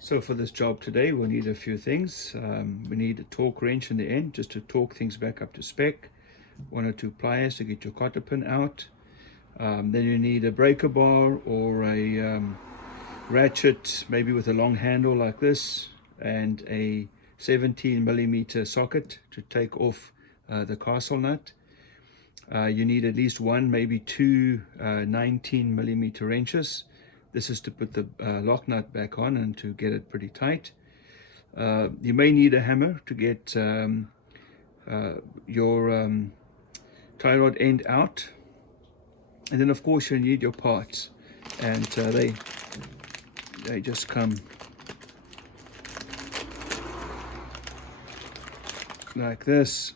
So for this job today, we'll need a few things. We need a torque wrench in the end just to torque things back up to spec. 1 or 2 pliers to get your cotter pin out. Then you need a breaker bar or a ratchet, maybe with a long handle like this, and a 17mm socket to take off the castle nut. You need at least 1, maybe 2 19mm wrenches. This is to put the lock nut back on and to get it pretty tight. You may need a hammer to get your tie rod end out. And then of course you need your parts, and they just come like this,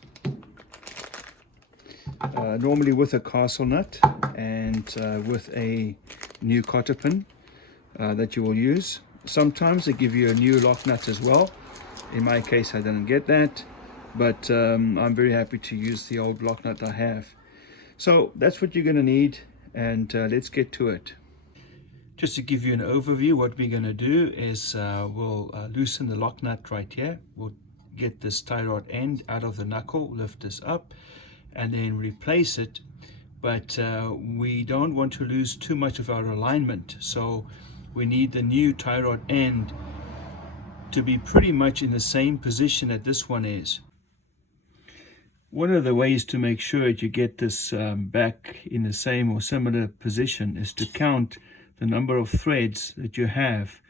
normally with a castle nut and with a new cotter pin that you will use. Sometimes they give you a new lock nut as well. In my case I didn't get that, but I'm very happy to use the old lock nut I have. So that's what you're going to need, and let's get to it. Just to give you an overview, what we're going to do is we'll loosen the lock nut right here. We'll get this tie rod end out of the knuckle, lift this up, and then replace it. But we don't want to lose too much of our alignment, so we need the new tie rod end to be pretty much in the same position that this one is. One of the ways to make sure that you get this back in the same or similar position is to count the number of threads that you have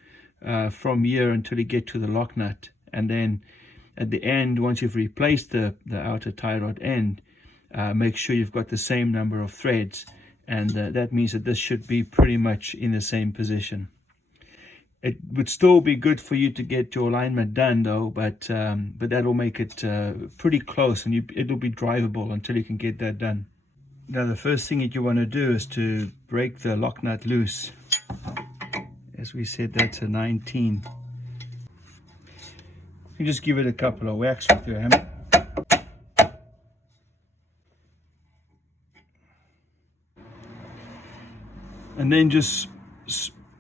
from here until you get to the lock nut. And then at the end, once you've replaced the outer tie rod end, make sure you've got the same number of threads. And that means that this should be pretty much in the same position. It would still be good for you to get your alignment done though, but that'll make it pretty close, and it'll be drivable until you can get that done. Now the first thing that you want to do is to break the lock nut loose. As we said, that's a 19. You just give it a couple of whacks with your hammer. And then just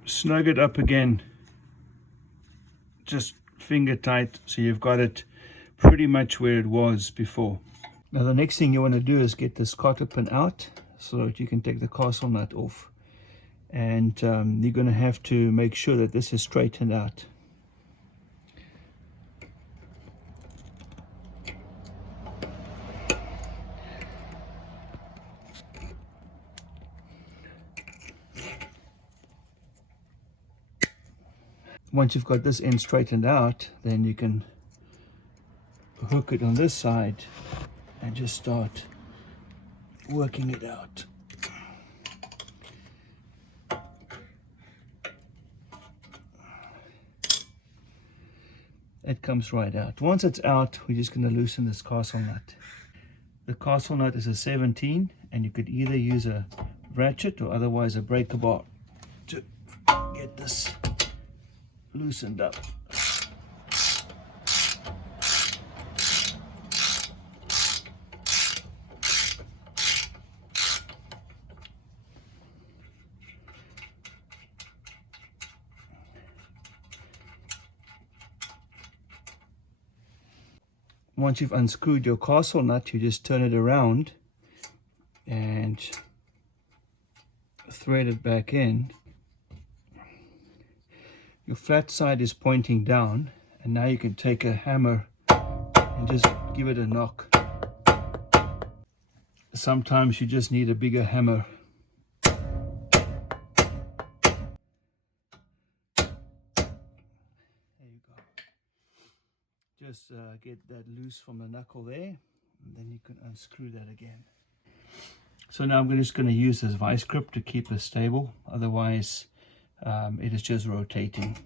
snug it up again, just finger tight, so you've got it pretty much where it was before. Now the next thing you want to do is get this cotter pin out so that you can take the castle nut off, and you're going to have to make sure that this is straightened out. Once you've got this end straightened out, then you can hook it on this side and just start working it out. It comes right out. Once it's out, we're just going to loosen this castle nut. The castle nut is a 17, and you could either use a ratchet or otherwise a breaker bar to get this loosened up. Once you've unscrewed your castle nut, you just turn it around and thread it back in. Your flat side is pointing down, and now you can take a hammer and just give it a knock. Sometimes you just need a bigger hammer. There you go. Just get that loose from the knuckle there, and then you can unscrew that again. So now I'm just going to use this vice grip to keep it stable, otherwise it is just rotating.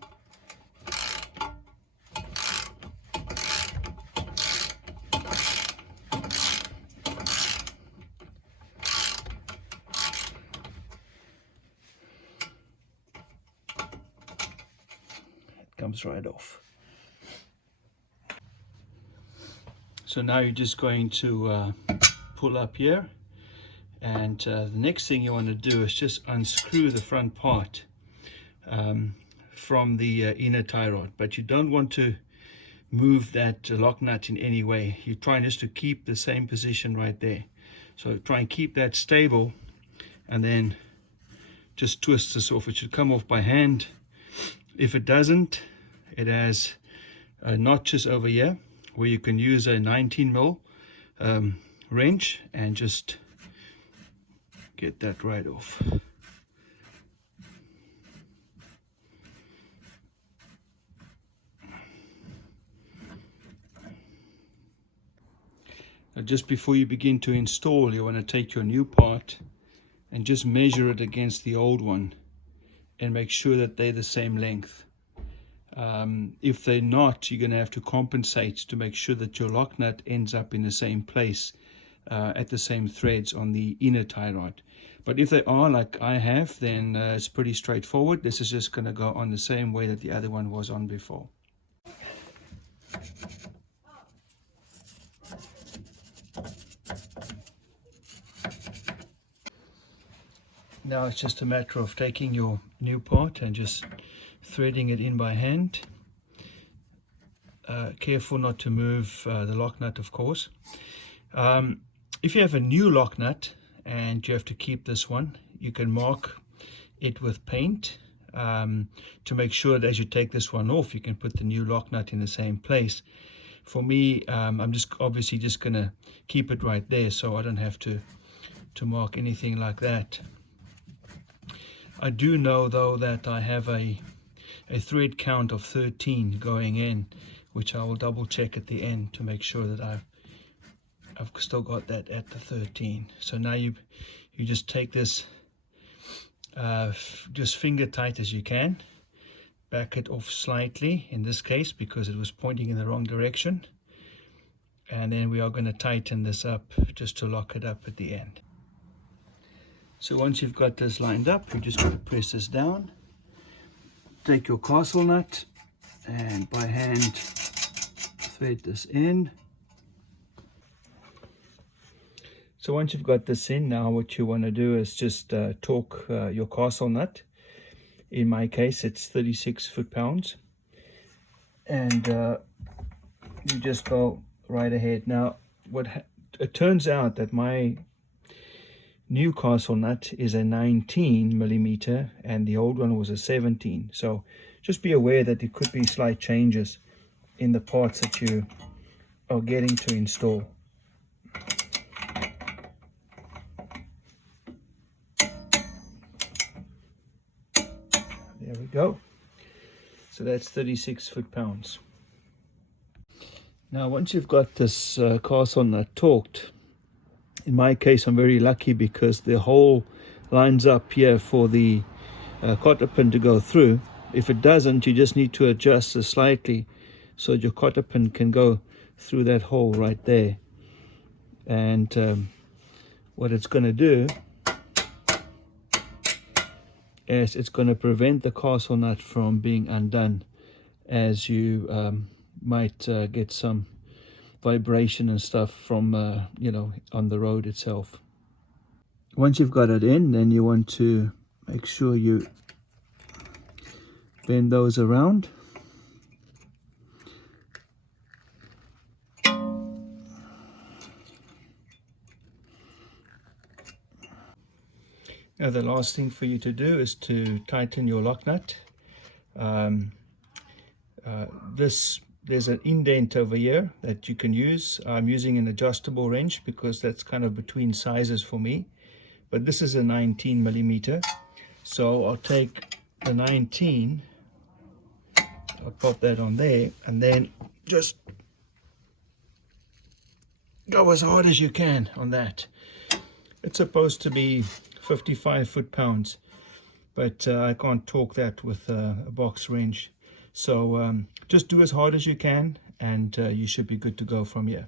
It comes right off. So now you're just going to pull up here, and the next thing you want to do is just unscrew the front part from the inner tie rod, but you don't want to move that lock nut in any way. You're trying just to keep the same position right there. So try and keep that stable, and then just twist this off. It should come off by hand. If it doesn't, it has notches over here where you can use a 19mm wrench and just get that right off. Now, just before you begin to install, you want to take your new part and just measure it against the old one and make sure that they're the same length. If they're not, you're going to have to compensate to make sure that your lock nut ends up in the same place at the same threads on the inner tie rod. But if they are, like I have, then it's pretty straightforward. This is just going to go on the same way that the other one was on before. Now it's just a matter of taking your new part and just threading it in by hand. Careful not to move the lock nut, of course. If you have a new lock nut and you have to keep this one, you can mark it with paint to make sure that as you take this one off, you can put the new lock nut in the same place. For me, I'm just obviously just going to keep it right there, so I don't have to mark anything like that. I do know though that I have a thread count of 13 going in, which I will double check at the end to make sure that I've still got that at the 13. So now you just take this just finger tight as you can, back it off slightly in this case because it was pointing in the wrong direction, and then we are going to tighten this up just to lock it up at the end. So once you've got this lined up, you're just going to press this down, take your castle nut, and by hand thread this in. So once you've got this in, now what you want to do is just torque your castle nut. In my case, it's 36 foot-pounds, and you just go right ahead. Now, it turns out that my new castle nut is a 19mm and the old one was a 17. So just be aware that there could be slight changes in the parts that you are getting to install. There we go. So that's 36 foot-pounds. Now once you've got this castle nut torqued, in my case I'm very lucky because the hole lines up here for the cotter pin to go through. If it doesn't, you just need to adjust this slightly so your cotter pin can go through that hole right there. And what it's going to do is it's going to prevent the castle nut from being undone, as you might get some vibration and stuff from on the road itself. Once you've got it in, then you want to make sure you bend those around. Now the last thing for you to do is to tighten your lock nut. There's an indent over here that you can use. I'm using an adjustable wrench because that's kind of between sizes for me. But this is a 19mm. So I'll take the 19, I'll pop that on there, and then just go as hard as you can on that. It's supposed to be 55 foot-pounds, but I can't torque that with a box wrench. So just do as hard as you can, and you should be good to go from here.